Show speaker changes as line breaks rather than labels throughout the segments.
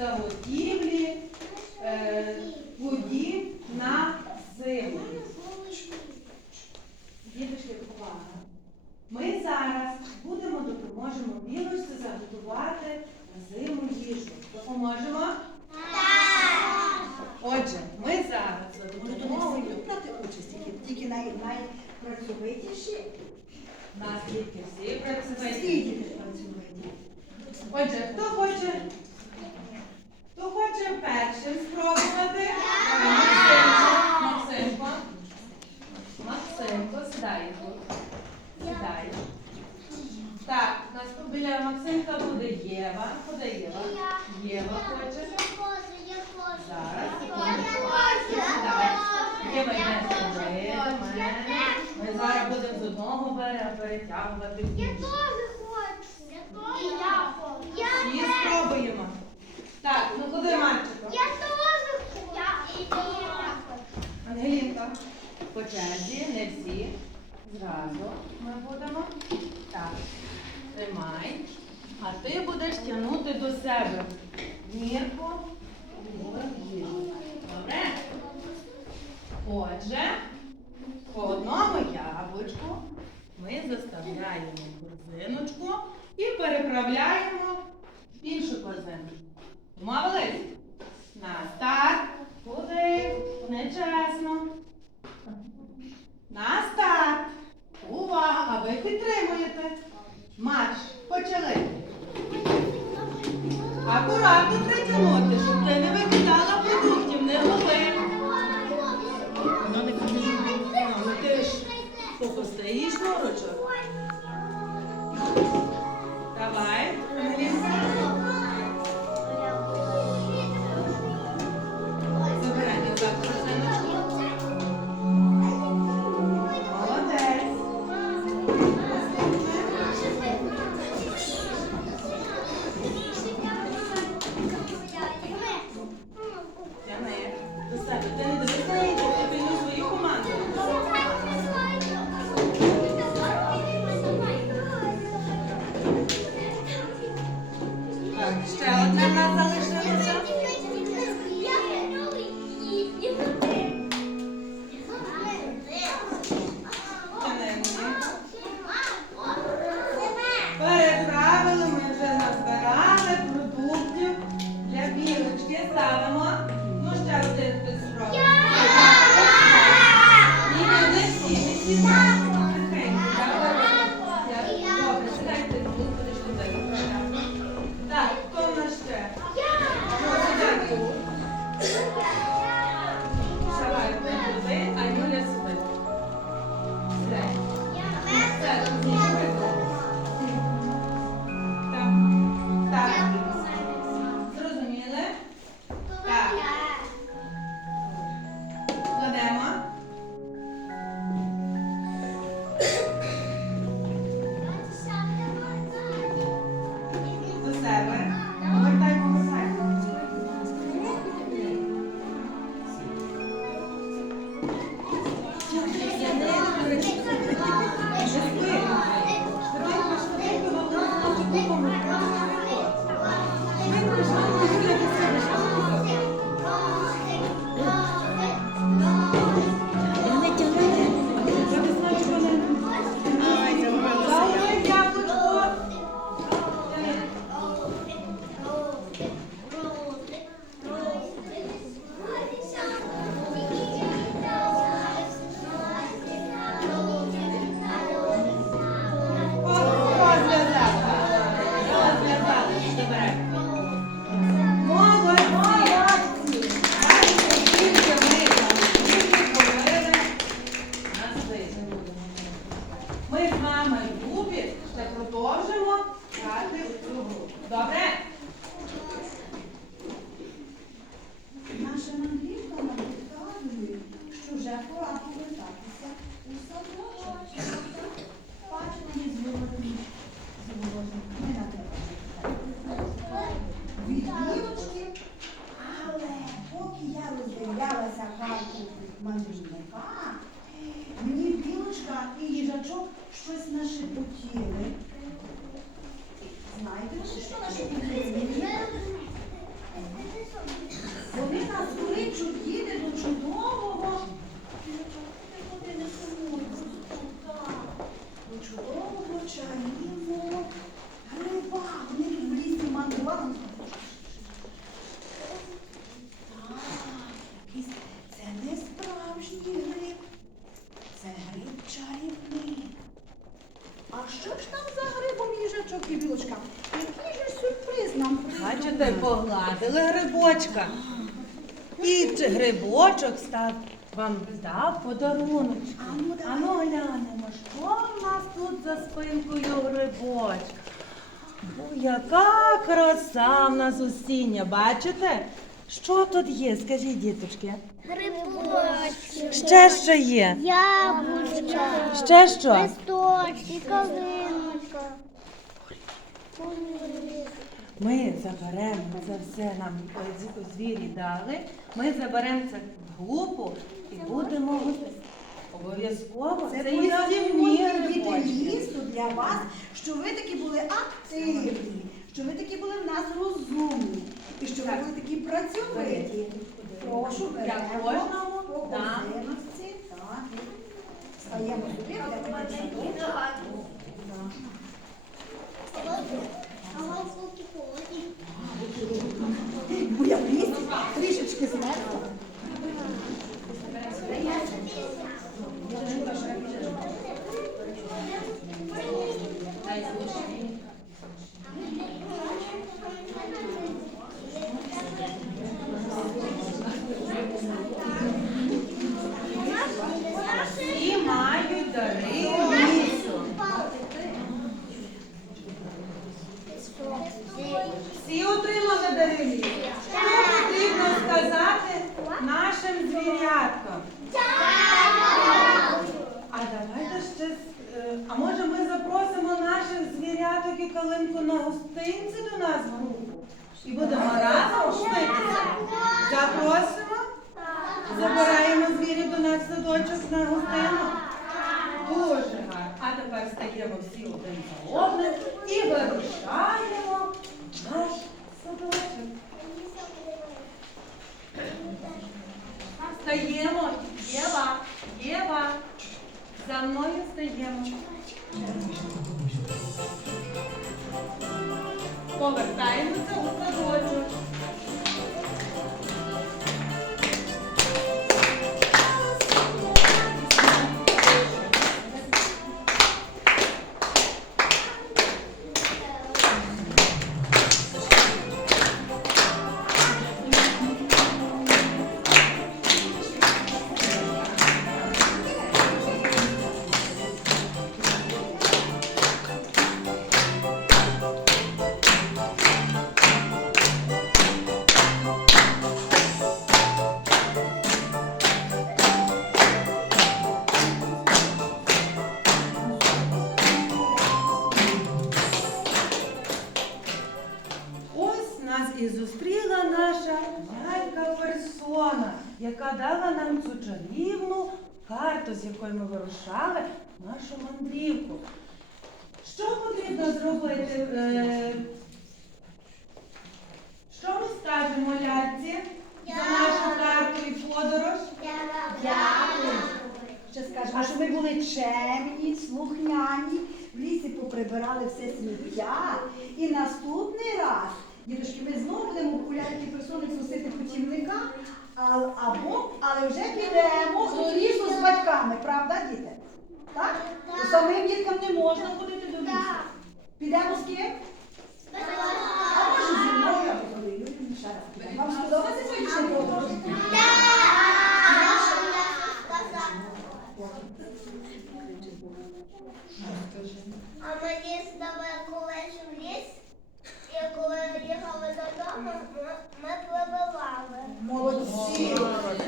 заготівлі
е,
плодів на зиму. Дідушки увага. Ми зараз будемо допоможемо білочці заготувати на зиму їжу. Допоможемо?
Так!
Отже, ми зараз будемо
брати участь, тільки найпрацьовитіші.
Наслідки всі працюють. Всі
діти працюють.
Отже, хто хоче? Хто хоче першим спробувати? Максимко. Максимко. Сідай тут. Сідай. Так, у нас тут біля Максимка буде Єва. Куди Єва? Єва хоче.
Зараз, секундочку. Єва йде сюди.
Ми зараз будемо з одного берега перетягувати.
І спробуємо.
Так, ну куди Марчико? Ангелінка, по черзі, не всі. Зразу ми будемо. Так, тримай. А ти будеш тягнути до себе. Мірку. Добре? Отже, по одному яблучку ми заставляємо корзиночку і переправляємо. Домовились? На старт. Куди? Нечесно. На старт. Увага! Ви підтримуєте. Марш. Почали. Акуратно притягнути, щоб ти не викидала продуктів, не губи.
Ну ти ж
слухай, стоїш Добре?
Наша Англійка нам підказує, що вже пора повертатися у садочок. Бачимо, є зворотні. Зворотні. Не на тебе. Від білочки. Але поки я роздивлялася карту мандрівника,
грибочка.
І
грибочок став вам дав подарунок. Давай. Ану глянемо, що в нас тут за спинкою грибочка. О, яка краса в нас осіння, бачите? Що тут є? Скажіть, діточки.
Грибочки, Ще що
є?
яблучка, Ще
що?
листочки, калиночка.
Ми заберемо це все нам е, звірі дали. Ми заберемо це в групу і будемо. Обов'язково Це це подарунок від лісу
для вас, що ви такі були активні, що ви такі були в нас розумні, і що ви були такі працьовиті.
Прошу, беремо по дам.
корзиночці, так, і стаємо сюди,
будемо в яка дала нам цю чарівну карту, з якою ми вирушали нашу мандрівку. Що потрібно зробити? е, Що ми скажемо ляльці
за нашу карту
і подорож?
Дякую.
Ще скажемо, що ми були чемні, слухняні, в лісі поприбирали все сміття. І наступний раз, діточки, ми знову будемо гуляти персони носити путівника, а- або, але вже підемо до лісу з батьками, правда, діти? Так?
То самим
діткам не можна ходити до лісу. Підемо з ким?
А може зі
мною або з Олею? Ще раз підемо. Вам сподобається сьогоднішня подорож?
А мені з нами колись в ліс, і коли їхали додому, ми, ми пливали.
Молодці,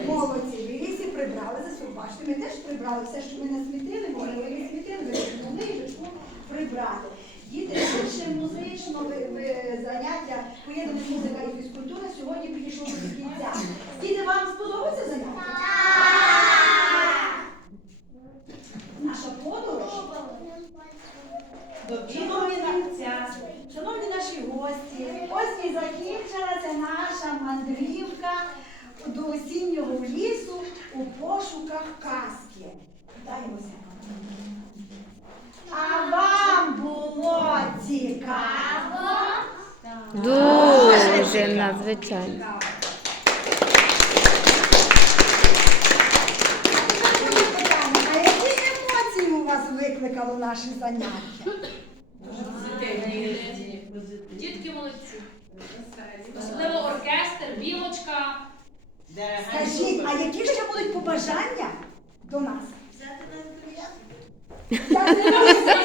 молодці. В лісі прибрали за собою. Бачите, ми теж прибрали все, що ми не смітили, може, ви не смітили, ви допомогли їжачку прибрати. Діти, ви- ви- заняття, поєднане музика і фізкультура сьогодні підійшло до кінця. Діти, вам сподобається заняття? Наша подорож.
Добігли кінця.
Шановні наші гості, ось і закінчилася наша мандрівка до осіннього лісу у пошуках казки. Вітаємося. А вам було цікаво?
Дуже надзвичайно.
А які емоції у вас викликало наші заняття. Скажіть, а які ще будуть побажання до нас?
Я
не розумію.